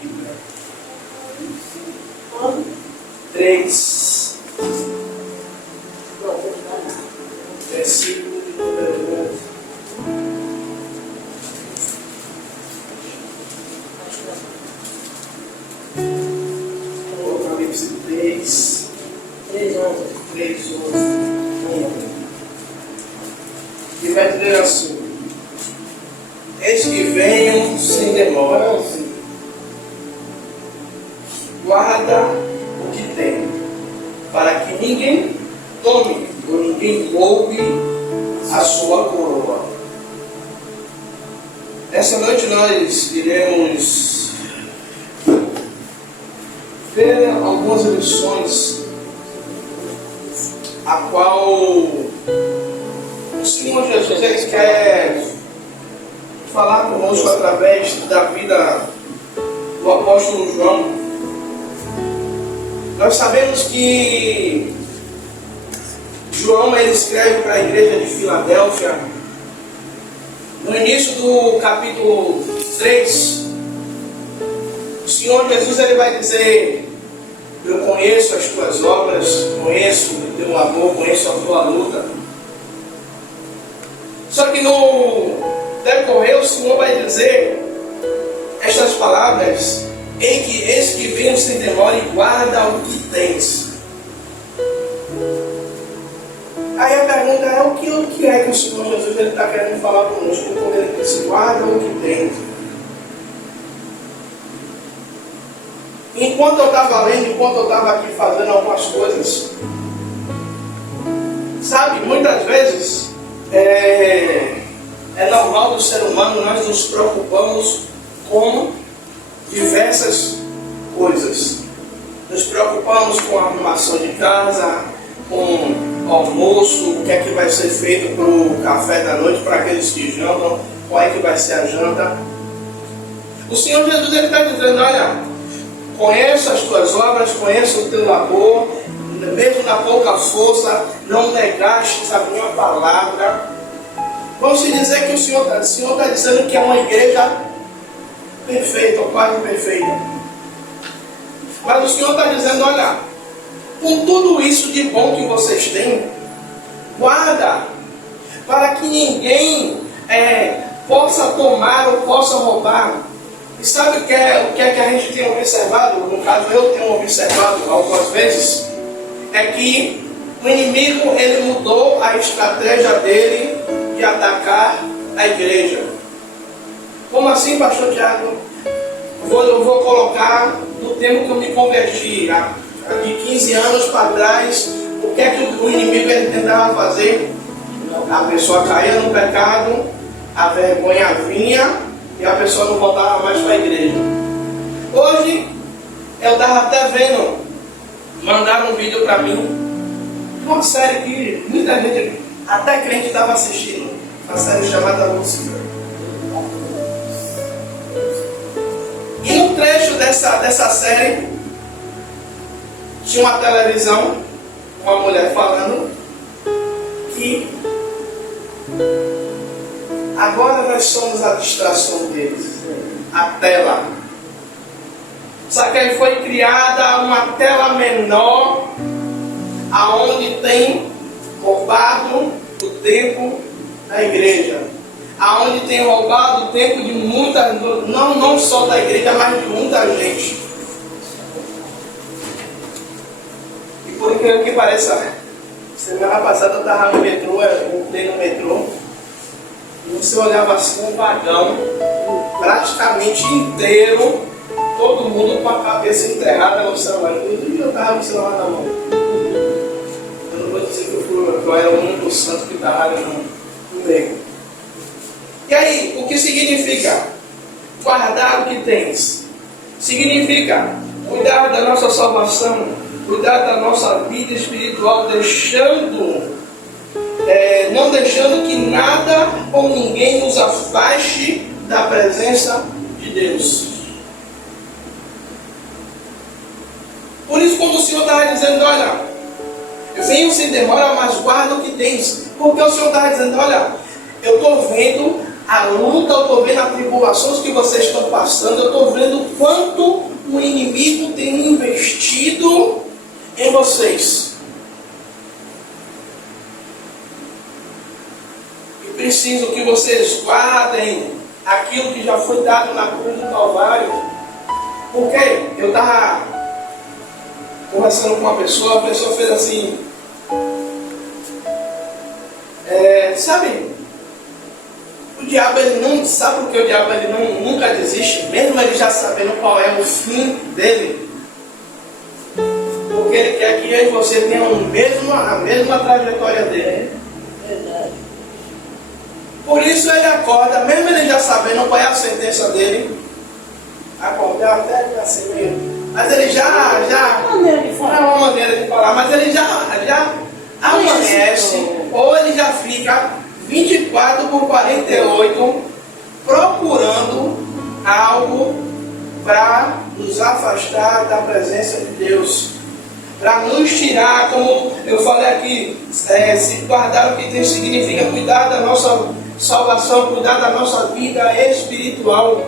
Bíblia. 3, versículo de número 11. Apocalipse 3, 11. E vai dizer assim: eis que venham sem demora, guarda o que tem, para que ninguém tome ou ninguém roube a sua coroa. Essa noite nós iremos ver algumas lições a qual o Senhor Jesus ele quer falar conosco através da vida do apóstolo João. Nós sabemos que João ele escreve para a igreja de Filadélfia. No início do capítulo 3, o Senhor Jesus ele vai dizer: eu conheço as tuas obras, conheço o teu amor, conheço a tua luta. Só que no decorrer o Senhor vai dizer estas palavras: eis que venho sem demora e guarda o que tens. Aí a pergunta é: o que é que o Senhor Jesus está querendo falar conosco quando ele diz guarda o que tens? Enquanto eu estava lendo, enquanto eu estava aqui fazendo algumas coisas, sabe, muitas vezes é normal do ser humano nós nos preocupamos com diversas coisas. Nos preocupamos com a arrumação de casa, com o almoço, o que é que vai ser feito para o café da noite, para aqueles que jantam, qual é que vai ser a janta. O Senhor Jesus está dizendo: olha, conheço as tuas obras, conheço o teu labor, mesmo na pouca força, não negastes a minha palavra. Vamos dizer que o Senhor está dizendo que é uma igreja perfeita, ou quase perfeita. Mas o Senhor está dizendo: olha, com tudo isso de bom que vocês têm, guarda, para que ninguém possa tomar ou possa roubar. E sabe o que é que a gente tem observado? No caso, eu tenho observado algumas vezes, é que o inimigo ele mudou a estratégia dele de atacar a igreja. Como assim, pastor Tiago? Eu vou colocar no tempo que eu me converti, há de 15 anos para trás, o que é que o inimigo ele tentava fazer? A pessoa caía no pecado, a vergonha vinha e a pessoa não voltava mais para a igreja. Hoje, eu estava até vendo, mandaram um vídeo para mim, uma série que muita gente, até crente, estava assistindo, uma série chamada Lúcifer. E no trecho dessa série, tinha uma televisão, uma mulher falando que agora nós somos a distração deles, a tela. Só que aí foi criada uma tela menor, aonde tem roubado o tempo da igreja, aonde tem roubado o tempo de muita, não só da igreja, mas de muita gente. E por incrível que pareça, semana passada eu estava no metrô, eu entrei no metrô, e você olhava assim um vagão, praticamente inteiro, todo mundo com a cabeça enterrada no celular. Inclusive eu estava com o celular na mão. Eu não vou dizer que eu era o único santo que estava ali no meio. E aí, o que significa guardar o que tens? Significa cuidar da nossa salvação, cuidar da nossa vida espiritual, não deixando que nada ou ninguém nos afaste da presença de Deus. Por isso, quando o Senhor está dizendo: olha, eu venho sem demora, mas guarda o que tens. Porque o Senhor está dizendo: olha, eu estou vendo a luta, eu estou vendo as tribulações que vocês estão estou passando, eu estou vendo o quanto o inimigo tem investido em vocês. E preciso que vocês guardem aquilo que já foi dado na cruz do Calvário. Porque eu estava conversando com uma pessoa, a pessoa fez assim, sabe, o diabo ele não sabe, porque o diabo ele nunca desiste, mesmo ele já sabendo qual é o fim dele, porque ele quer que eu e você tenham a mesma trajetória dele. Verdade. Por isso ele acorda, mesmo ele já sabendo qual é a sentença dele, acordar até assim meio, mas ele já Uma maneira de não é falar. uma maneira de falar, mas ele já amanhece, ou ele já fica 24/48 procurando algo para nos afastar da presença de Deus, para nos tirar, como eu falei aqui, se guardar o que tem significa cuidar da nossa salvação, cuidar da nossa vida espiritual.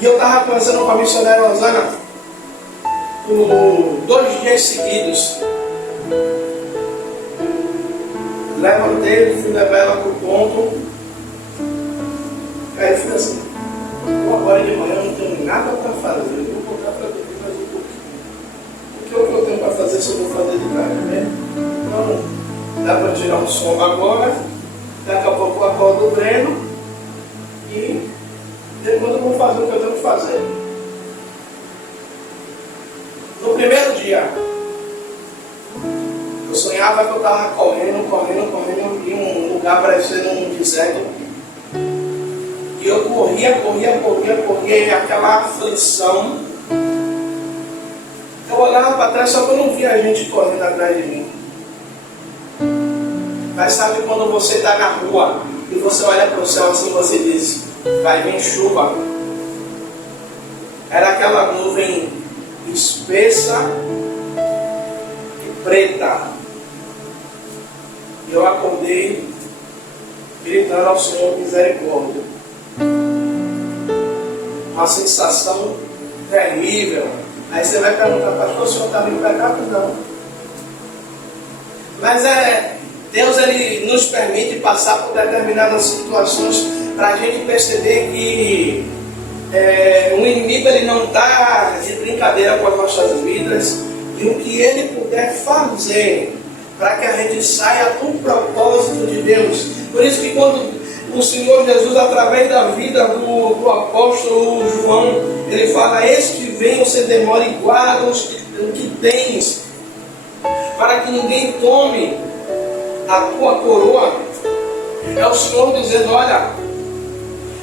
E eu estava conversando com a missionária Rosana por 2 dias seguidos. Levantei, fui levar ela para o ponto. Aí eu falei assim, agora de manhã eu não tenho nada para fazer. Eu vou voltar para dormir mais um pouquinho. Porque o que eu tenho para fazer, se eu vou fazer de tarde mesmo? Então, dá para tirar um sono agora. Daqui a pouco eu acordo o Breno. E depois eu vou fazer o que eu tenho que fazer. No primeiro dia, eu sonhava que eu estava correndo em um lugar parecendo um deserto. E eu corria, e aquela aflição. Eu olhava para trás, só que eu não via a gente correndo atrás de mim. Mas sabe quando você está na rua e você olha para o céu assim, você diz, vai vir chuva. Era aquela nuvem espessa e preta. E eu acordei gritando ao Senhor misericórdia. Uma sensação terrível. Aí você vai perguntar, pastor, o senhor está me pecado? Não. Mas Deus ele nos permite passar por determinadas situações para a gente perceber que o inimigo ele não está de brincadeira com as nossas vidas, e o que ele puder fazer para que a gente saia do propósito de Deus. Por isso que quando o Senhor Jesus, através da vida do apóstolo João, ele fala, eis que venho sem demora e guarda o que tens, para que ninguém tome a tua coroa. É o Senhor dizendo, olha,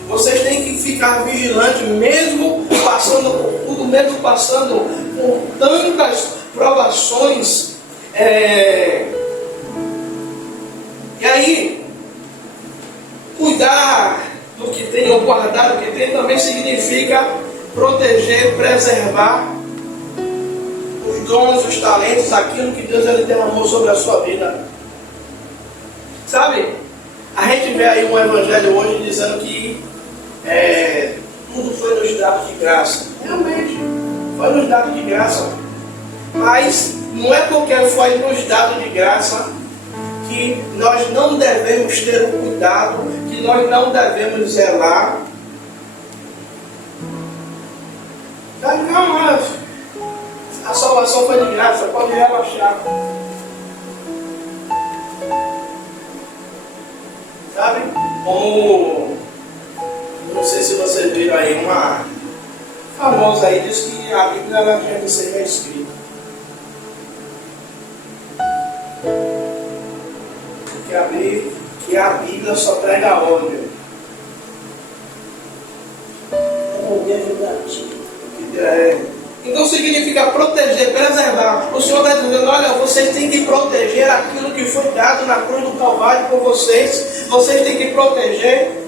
vocês têm que ficar vigilantes, mesmo passando por tudo, mesmo passando por tantas provações. E aí, cuidar do que tem, ou guardar o que tem, também significa proteger, preservar os dons, os talentos, aquilo que Deus ele derramou sobre a sua vida. Sabe, a gente vê aí um evangelho hoje dizendo que tudo foi nos dado de graça. Realmente, foi nos dado de graça. Mas não é porque foi nos dado de graça que nós não devemos ter o cuidado, que nós não devemos zelar. Calma, a salvação foi de graça, pode relaxar. Sabe? Como, não sei se vocês viram aí, uma famosa aí, diz que a Bíblia ela tinha que ser reescrita. Que a Bíblia só prega ódio. Então significa proteger, preservar. O Senhor está dizendo, olha, vocês têm que proteger aquilo que foi dado na cruz do Calvário por vocês. Vocês têm que proteger,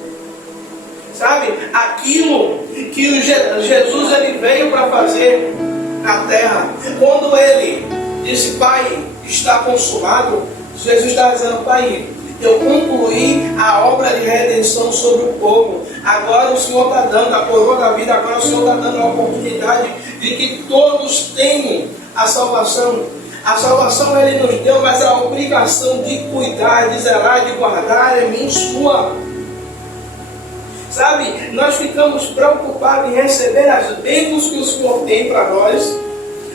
sabe, aquilo que Jesus ele veio para fazer na terra. Quando ele disse, Pai, está consumado, Jesus está dizendo, Pai, Eu concluí a obra de redenção sobre o povo. Agora o Senhor está dando a coroa da vida. Agora o Senhor está dando a oportunidade de que todos tenham a salvação. A salvação Ele nos deu, mas a obrigação de cuidar, de zelar, de guardar é minha e sua. Sabe, nós ficamos preocupados em receber as bênçãos que o Senhor tem para nós,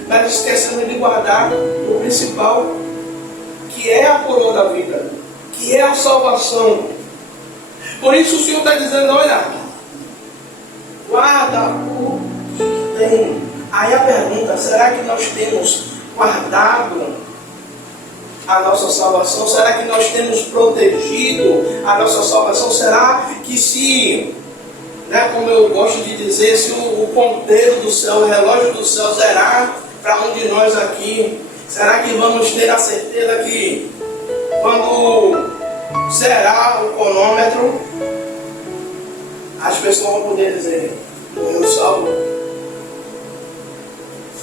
mas esquecendo de guardar o principal, que é a coroa da vida, que é a salvação. Por isso o Senhor está dizendo, olha, guarda o que tem. Aí a pergunta, será que nós temos guardado a nossa salvação? Será que nós temos protegido a nossa salvação? Será que se, como eu gosto de dizer, se o ponteiro do céu, o relógio do céu zerar para um de nós aqui, será que vamos ter a certeza que quando zerar o cronômetro, as pessoas vão poder dizer, morreu salvo,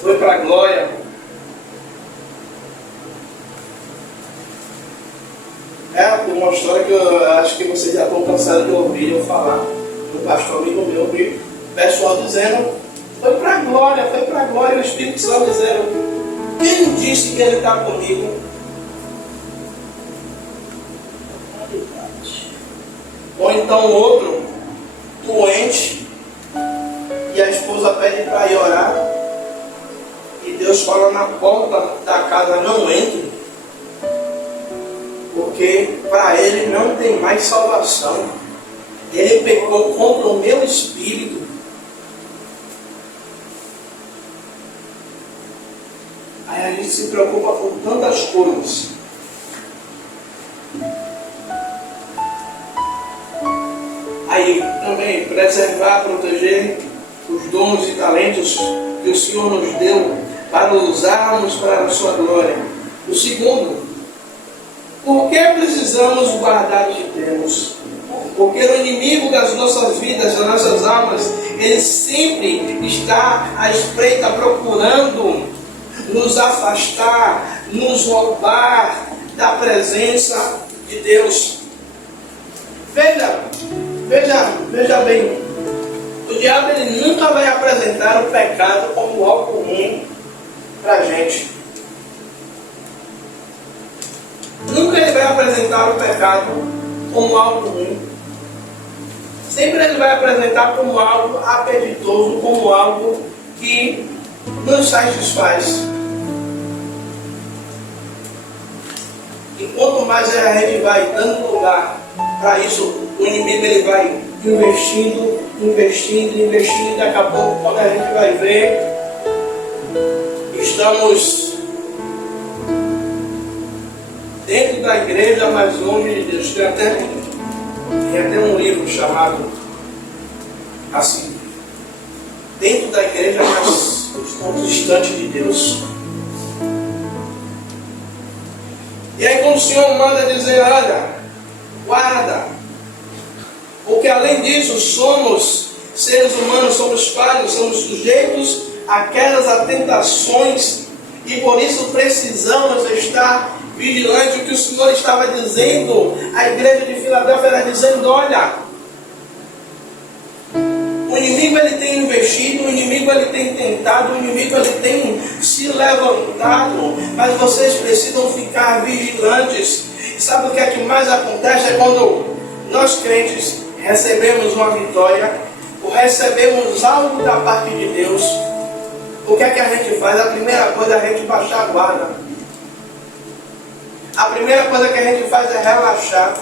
foi para a glória? Uma história que eu acho que vocês já estão cansados de ouvir eu falar, do pastor amigo meu, o pessoal dizendo, foi para a glória, e o Espírito Santo dizendo, quem disse que ele está comigo? Ou então outro, doente, e a esposa pede para ir orar, e Deus fala na porta da casa, não entre, porque para ele não tem mais salvação. Ele pecou contra o meu espírito. Aí a gente se preocupa com tantas coisas. Aí também preservar, proteger os dons e talentos que o Senhor nos deu para usarmos para a sua glória. O segundo, por que precisamos guardar o que temos? Porque o inimigo das nossas vidas, das nossas almas, ele sempre está à espreita procurando nos afastar, nos roubar da presença de Deus. Veja bem, o diabo ele nunca vai apresentar o pecado como algo ruim para a gente. Nunca ele vai apresentar o pecado como algo ruim. Sempre ele vai apresentar como algo apetitoso, como algo que nos satisfaz. E quanto mais a gente vai dando lugar para isso, o inimigo ele vai investindo, e daqui a pouco, quando a gente vai ver, estamos dentro da igreja, mas longe de Deus. Tem até um livro chamado assim, dentro da igreja, mas distante de Deus. E aí quando o Senhor manda dizer, olha, guarda, porque além disso somos seres humanos, somos falhos, somos sujeitos àquelas tentações, e por isso precisamos estar vigilante. O que o Senhor estava dizendo, a igreja de Filadélfia era dizendo, olha, o inimigo ele tem investido, o inimigo ele tem tentado, o inimigo ele tem se levantado, mas vocês precisam ficar vigilantes. E sabe o que é que mais acontece? É quando nós crentes recebemos uma vitória, ou recebemos algo da parte de Deus, o que é que a gente faz? A primeira coisa é a gente baixar a guarda. A primeira coisa que a gente faz é relaxar.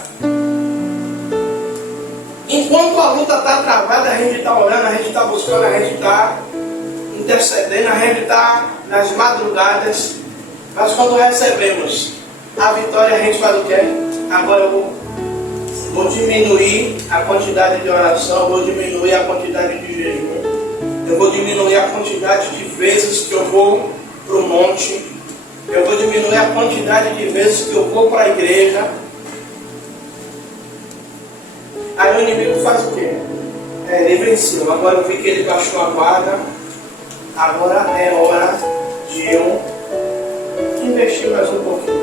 Enquanto a luta está travada, a gente está orando, a gente está buscando, a gente está intercedendo, a gente está nas madrugadas. Mas quando recebemos a vitória, a gente faz o quê? Agora eu vou diminuir a quantidade de oração, vou diminuir a quantidade de jejum, eu vou diminuir a quantidade de vezes que eu vou para o monte, eu vou diminuir a quantidade de vezes que eu vou para a igreja. Aí o inimigo faz o quê? Ele venceu. Agora eu vi que ele baixou a guarda. Agora é hora de eu investir mais um pouquinho.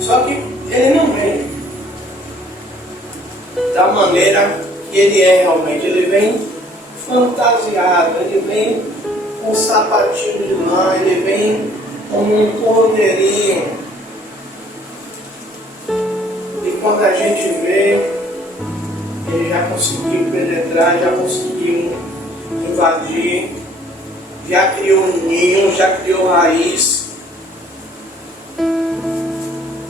Só que ele não vem da maneira que ele é realmente. Ele vem fantasiado, ele vem com um sapatinho de lã, ele vem como um cordeirinho. E quando a gente vê, ele já conseguiu penetrar, já conseguiu invadir, já criou um ninho, já criou raiz.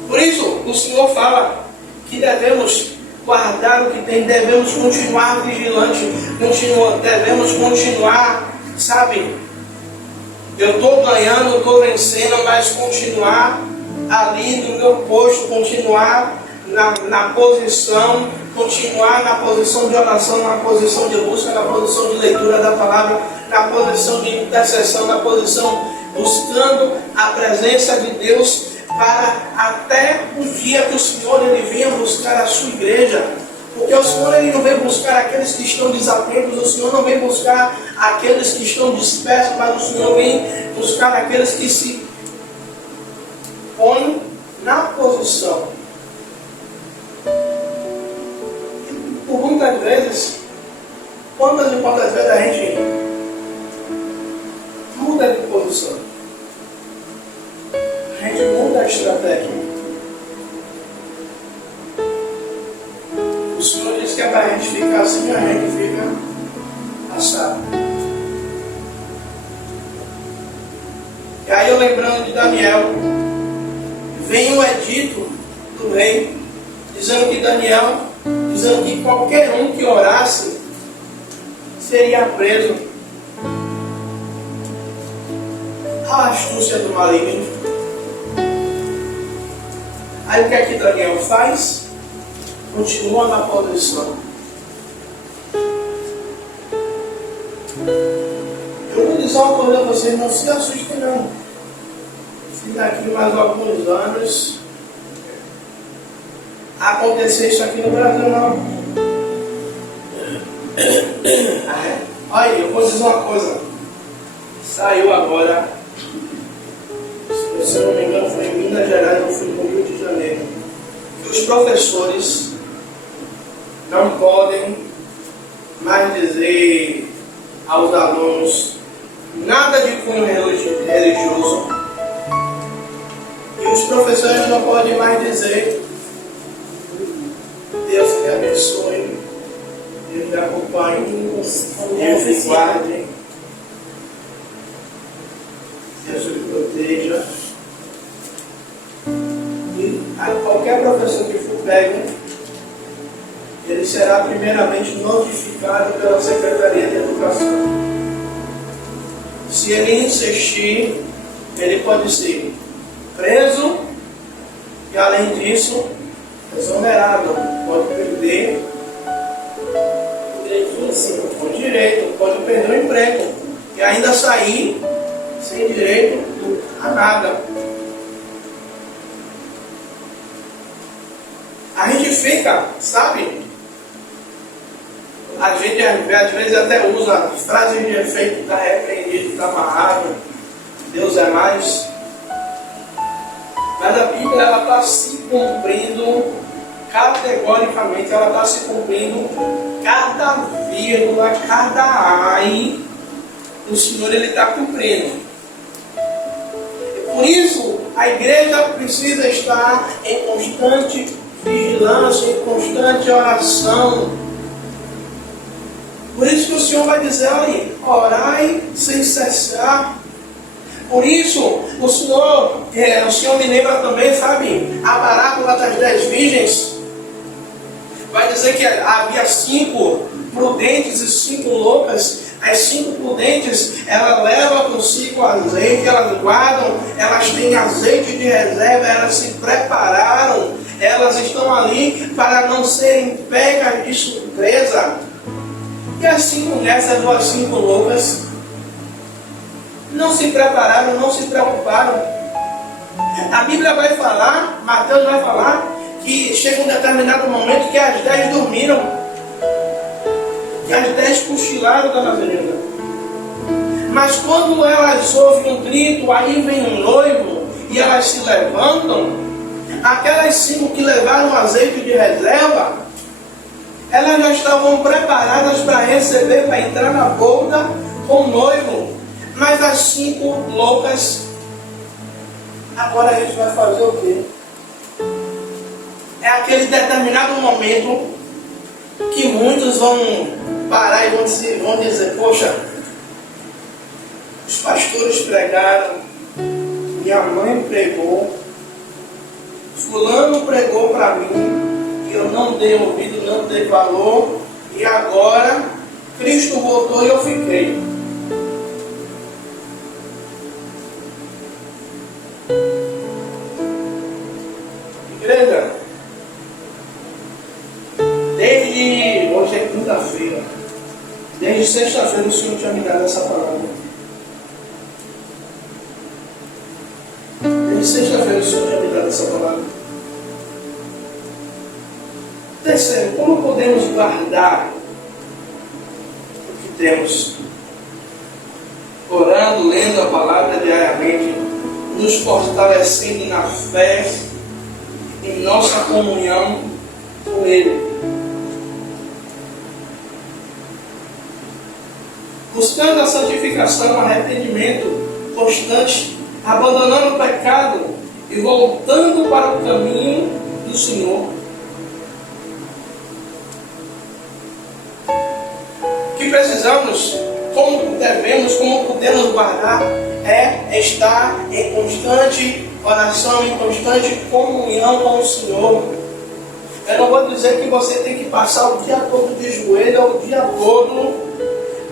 Por isso, o Senhor fala que devemos guardar o que tem, devemos continuar vigilantes, devemos continuar, sabe? Eu estou ganhando, estou vencendo, mas continuar ali no meu posto, continuar na posição, continuar na posição de oração, na posição de busca, na posição de leitura da palavra, na posição de intercessão, na posição buscando a presença de Deus, para até o dia que o Senhor ele venha buscar a sua igreja. Porque o Senhor ele não vem buscar aqueles que estão desatentos, o Senhor não vem buscar aqueles que estão dispersos, mas o Senhor vem buscar aqueles que se põem na posição. Por muitas vezes, quantas e quantas vezes a gente muda de posição, a gente muda a estratégia. O Senhor diz que é para a gente ficar assim, a gente fica assado. E aí eu lembrando de Daniel, vem o edito do rei, dizendo que qualquer um que orasse seria preso. A astúcia do maligno. Aí o que é que Daniel faz? Continua na posição. Eu vou dizer uma coisa a vocês, não se assustem não. Se daqui mais alguns anos acontecer isso aqui no Brasil, não. Olha, eu vou dizer uma coisa. Saiu agora, se eu não me engano, foi em Minas Gerais, ou foi no Rio de Janeiro, que os professores não podem mais dizer aos alunos nada de cunho religioso. E os professores não podem mais dizer Deus te abençoe, Deus te acompanhe, Deus te guarde, Deus te proteja. E a qualquer professor que for pego, ele será primeiramente notificado pela Secretaria de Educação. Se ele insistir, ele pode ser preso e, além disso, exonerado. Pode perder o direito, pode perder o emprego e ainda sair sem direito a nada. A gente fica, sabe? A gente às vezes até usa frases de efeito, está repreendido, está amarrado, Deus é mais. Mas a Bíblia ela está se cumprindo categoricamente, ela está se cumprindo cada vírgula, cada ai, o Senhor ele está cumprindo. E por isso a igreja precisa estar em constante vigilância, em constante oração. Por isso que o Senhor vai dizer ali, orai sem cessar. Por isso, o Senhor me lembra também, sabe, a parábola das 10 virgens. Vai dizer que havia 5 prudentes e 5 loucas. As 5 prudentes, elas levam consigo azeite, elas guardam, elas têm azeite de reserva, elas se prepararam, elas estão ali para não serem pegas de surpresa. E as 5 nessas ou as 5 loucas não se prepararam, não se preocuparam. A Bíblia vai falar, Mateus vai falar, que chega um determinado momento que as 10 dormiram, que as 10 cochilaram da natureza. Mas quando elas ouvem um grito, aí vem um noivo, e elas se levantam, Aquelas 5 que levaram azeite de reserva, elas já estavam preparadas para receber, para entrar na boda com o noivo. Mas as 5 loucas, agora a gente vai fazer o quê? É aquele determinado momento que muitos vão parar e vão dizer, poxa, os pastores pregaram, minha mãe pregou, fulano pregou para mim, e eu não dei ouvido, não dei valor, e agora Cristo voltou e eu fiquei. Igreja, desde hoje é quinta-feira, desde sexta-feira o Senhor tinha me dado essa palavra. Desde sexta-feira o Senhor tinha me dado essa palavra. Terceiro, como podemos guardar o que temos? Orando, lendo a palavra diariamente, nos fortalecendo na fé, em nossa comunhão com Ele. Buscando a santificação, o arrependimento constante, abandonando o pecado e voltando para o caminho do Senhor. O que precisamos, como devemos, como podemos guardar, é estar em constante oração, em constante comunhão com o Senhor. Eu não vou dizer que você tem que passar o dia todo de joelho, o dia todo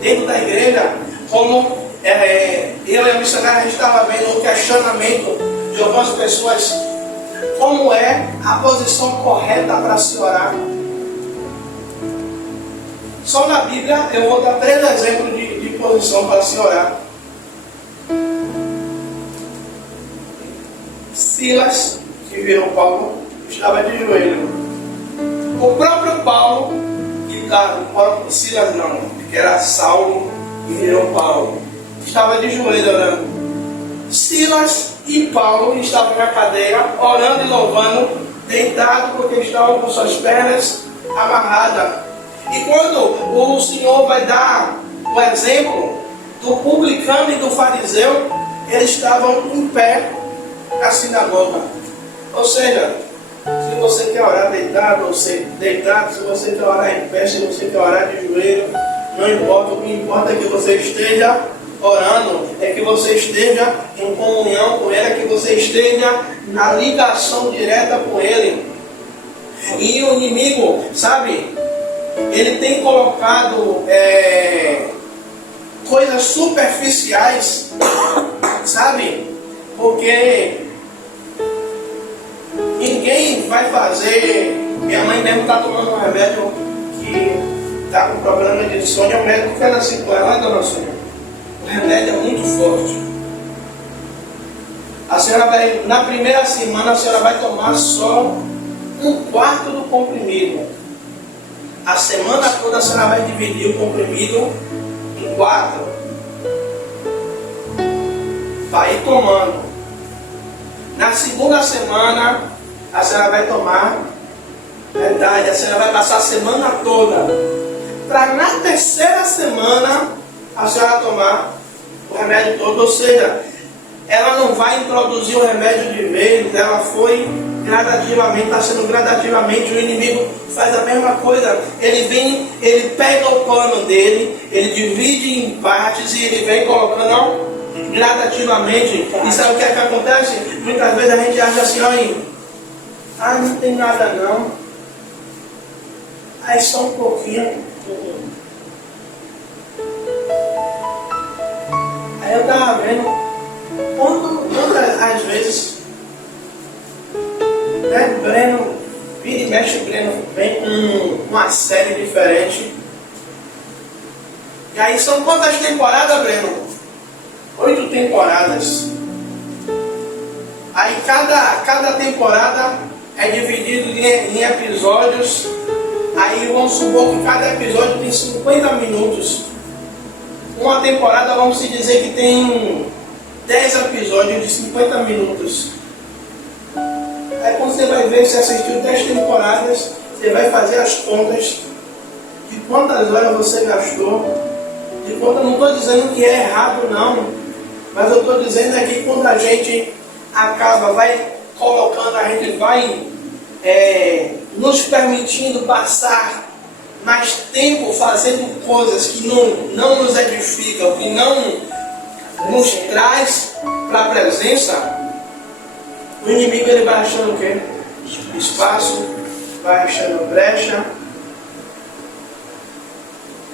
dentro da igreja, como eu e a missionária estava vendo um questionamento de algumas pessoas, como é a posição correta para se orar. Só na Bíblia eu vou dar 3 exemplos de posição para se orar. Silas, que virou Paulo, estava de joelho. O próprio Paulo, Silas não, que era Saulo, que virou Paulo, estava de joelho orando. Silas e Paulo estavam na cadeia, orando e louvando, deitado porque estavam com suas pernas amarradas. E quando o Senhor vai dar o exemplo do publicano e do fariseu, eles estavam em pé na sinagoga. Ou seja, se você quer orar deitado, você deitado, se você quer orar em pé, se você quer orar de joelho, não importa, o que importa é que você esteja orando, é que você esteja em comunhão com Ele, é que você esteja na ligação direta com Ele. E o inimigo, sabe, ele tem colocado coisas superficiais, sabe, porque ninguém vai fazer. Minha mãe mesmo está tomando um remédio que está com problema de insônia. O médico fez assim com ela, dona Sônia, o remédio é muito forte. A senhora vai, na primeira semana, a senhora vai tomar só 1/4 do comprimido. A semana toda a senhora vai dividir o comprimido em 4. Vai ir tomando. Na segunda semana, a senhora vai tomar metade. A senhora vai passar a semana toda. Para na terceira semana, a senhora tomar o remédio todo. Ou seja, ela não vai introduzir o remédio de vez. Ela foi gradativamente, está sendo gradativamente. O inimigo faz a mesma coisa. Ele vem, ele pega o plano dele, ele divide em partes e ele vem colocando gradativamente. E sabe o que é que acontece? Muitas vezes a gente acha assim, olha, não tem nada não. Aí só um pouquinho. Aí eu estava vendo quantas às vezes, né, Breno, vira e mexe, Breno vem com uma série diferente. E aí são quantas temporadas, Breno? 8 temporadas. Aí cada temporada é dividido em episódios. Aí vamos supor que cada episódio tem 50 minutos. Uma temporada, vamos se dizer que tem 10 episódios de 50 minutos. Aí quando você vai ver, se assistiu 10 temporadas, você vai fazer as contas de quantas horas você gastou. De quanto, eu não estou dizendo que é errado não, mas eu estou dizendo é que quando a gente acaba, vai colocando, a gente vai nos permitindo passar mais tempo fazendo coisas que não nos edificam, que não nos traz para a presença, o inimigo ele vai achando o quê? Espaço, vai achando brecha.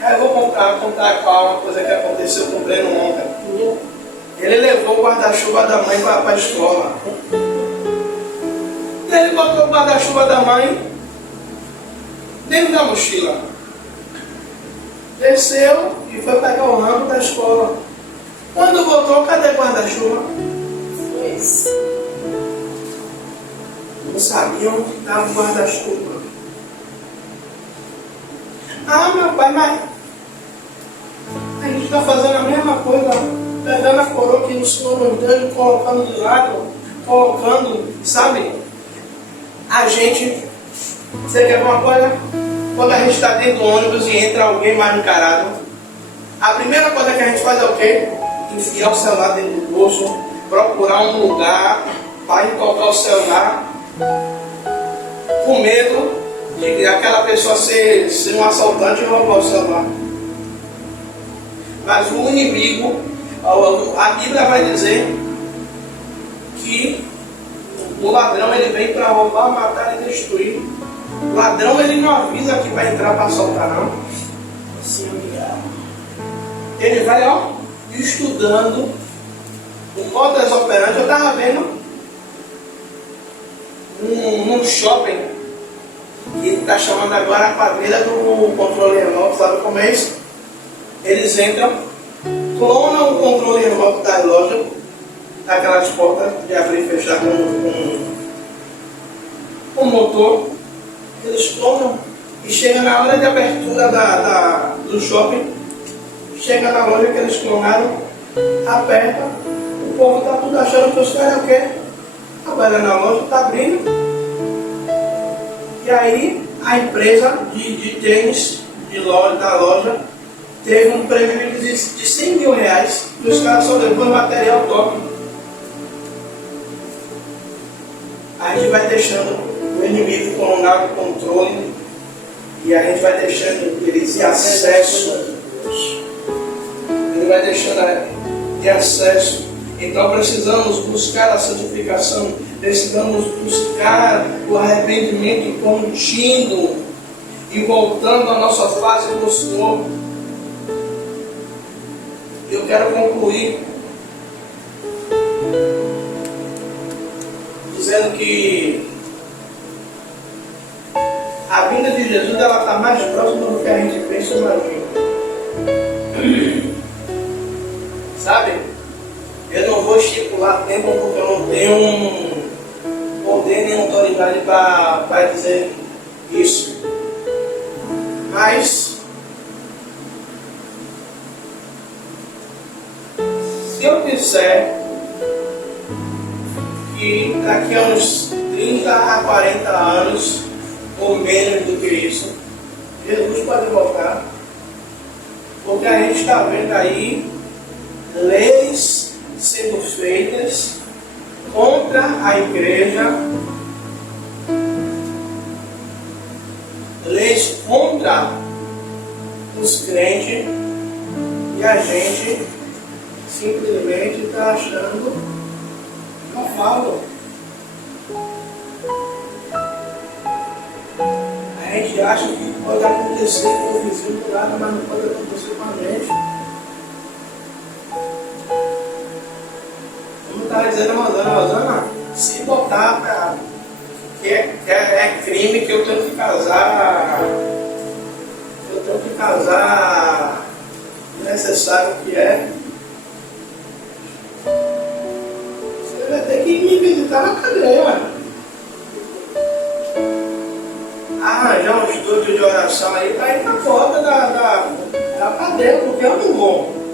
Aí eu vou contar uma coisa que aconteceu com o Breno ontem. Ele levou o guarda-chuva da mãe para a escola. E ele botou o guarda-chuva da mãe dentro da mochila. Desceu e foi pegar o ramo da escola. Quando voltou, cadê o guarda-chuva? Não sabiam onde estava o guarda-chuva. Ah, meu pai, mas a gente está fazendo a mesma coisa, pegando a coroa que o Senhor nos deu e colocando de lado, colocando, sabe? A gente, você quer uma coisa? Quando a gente está dentro do ônibus e entra alguém mal encarado, a primeira coisa que a gente faz é o quê? Enfiar o celular dentro do bolso, procurar um lugar para tocar o celular, com medo de aquela pessoa ser um assaltante e roubar o celular. Mas o inimigo, a Bíblia vai dizer que o ladrão ele vem para roubar, matar e destruir. O ladrão ele não avisa que vai entrar para assaltar não. Ele vai estudando o modus operandi. Eu estava vendo num shopping que está chamando agora a quadrilha do controle remoto, sabe como é isso? Eles entram, clonam o controle remoto das lojas, aquelas portas de abrir e fechar com motor. Eles clonam e chega na hora de abertura do shopping, chega na loja que eles clonaram, aperta, o povo está tudo achando que os caras o quê? Agora na loja está abrindo. E aí a empresa de tênis da loja teve um prêmio de 100 mil reais e os caras só levando material top. A gente vai deixando o inimigo colonar o controle e a gente vai deixando ele ter acesso. Ele vai deixando ter acesso. Então precisamos buscar a santificação, precisamos buscar o arrependimento contínuo e voltando à nossa face do Senhor. Eu quero concluir dizendo que a vinda de Jesus ela está mais próxima do que a gente pensa e imagina. Sabe? Eu não vou estipular tempo porque eu não tenho poder nem autoridade para dizer isso. Mas se eu disser que daqui a uns 30 a 40 anos ou menos do que isso, Jesus pode voltar, porque a gente está vendo aí leis sendo feitas contra a igreja, leis contra os crentes, e a gente simplesmente está achando normal. A gente acha que pode acontecer com o vizinho do lado, mas não pode acontecer com a gente. Está dizendo a Rosana, se botar que é crime, que eu tenho que casar, necessário que é, você vai ter que me visitar na cadeia, arranjar um estúdio de oração aí para ir na porta da cadeia, porque eu não vou.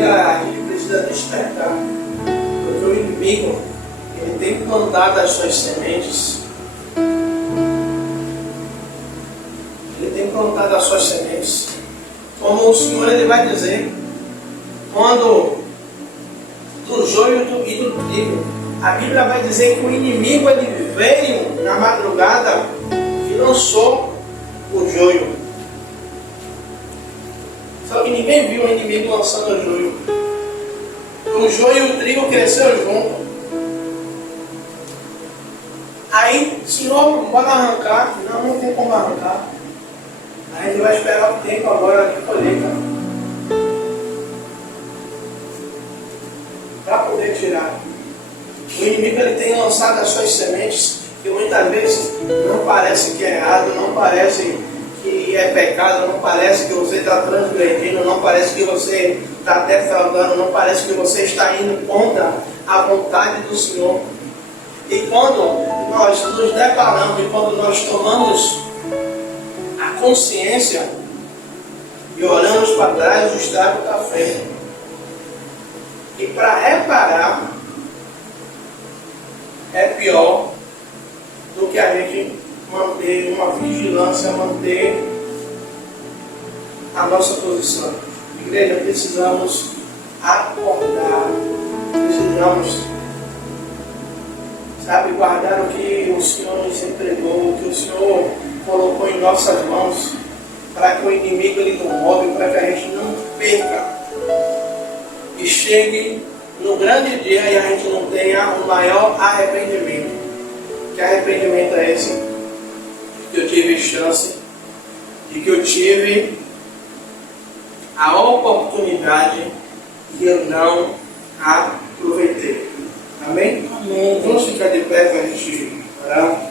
A gente precisa de esperar. plantado as suas sementes. Ele tem plantado as suas sementes. Como o Senhor ele vai dizer, quando do joio e do trigo, a Bíblia vai dizer que o inimigo ele veio na madrugada e lançou o joio. Só que ninguém viu o inimigo lançando o joio. O joio e o trigo cresceram junto. Aí, Senhor, bora arrancar. Não tem como arrancar. A gente vai esperar o tempo agora de colheita para poder tirar. O inimigo ele tem lançado as suas sementes, que muitas vezes não parece que é errado, não parece que é pecado, não parece que você está transgredindo, não parece que você está defraudando, não parece que você está indo contra a vontade do Senhor. E quando nós nos deparamos, e quando nós tomamos a consciência e olhamos para trás, o estrago está feito. E para reparar, é pior do que a gente manter uma vigilância, manter a nossa posição. Igreja, precisamos acordar, precisamos, guardar o que o Senhor nos entregou, o que o Senhor colocou em nossas mãos, para que o inimigo ele não roube, para que a gente não perca e chegue no grande dia e a gente não tenha o maior arrependimento. Que arrependimento é esse? Que eu tive chance, de que eu tive a oportunidade e eu não aproveitei. Amém? Amém. Vamos ficar de pé para a gente orar.